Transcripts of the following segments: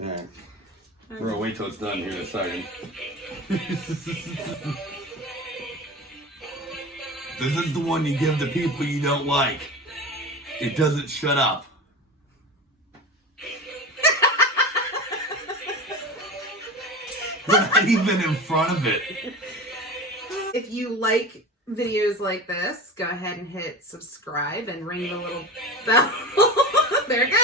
Alright. We're gonna wait till it's done here in a second. This is the one you give to people you don't like. It doesn't shut up. We're not even in front of it. If you like videos like this, go ahead and hit subscribe and ring the little bell. There it goes.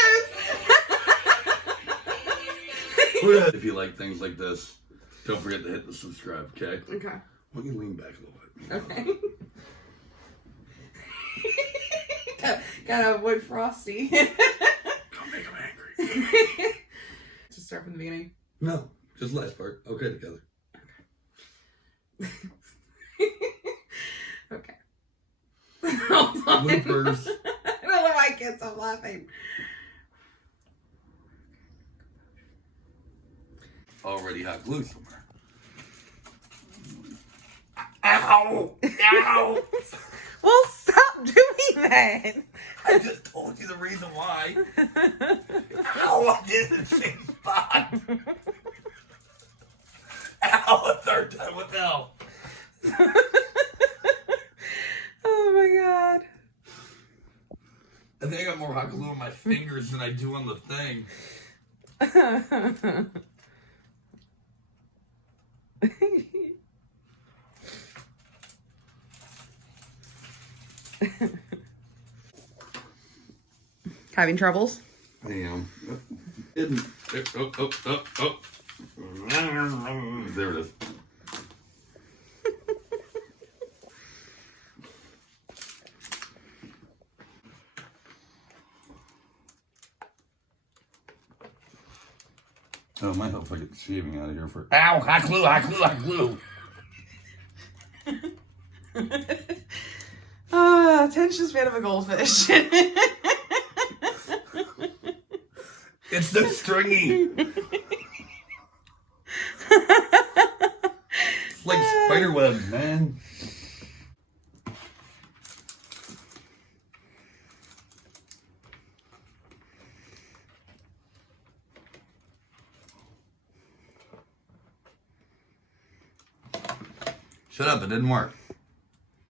If you like things like this, don't forget to hit the subscribe, okay? Okay. Why don't you lean back a little bit? Okay. Gotta avoid Frosty. Don't make him angry. Just start from the beginning. No, just last part. Okay, together. Okay. Hold on. Bloopers. I don't know why I can't stop laughing. Already hot glue somewhere. Ow! Ow! Well, stop doing that. I just told you the reason why. Ow! I did the same spot. Ow! A third time with L. Oh my god. I think I got more hot glue on my fingers than I do on the thing. Having troubles? I am. Oh. There it is. Oh, it might help if I get the shaving out of here for. Ow! Hot glue! Hot glue! Hot glue! Attention span of a goldfish. It's so stringy. It's like spider webs, man. Shut up, it didn't work.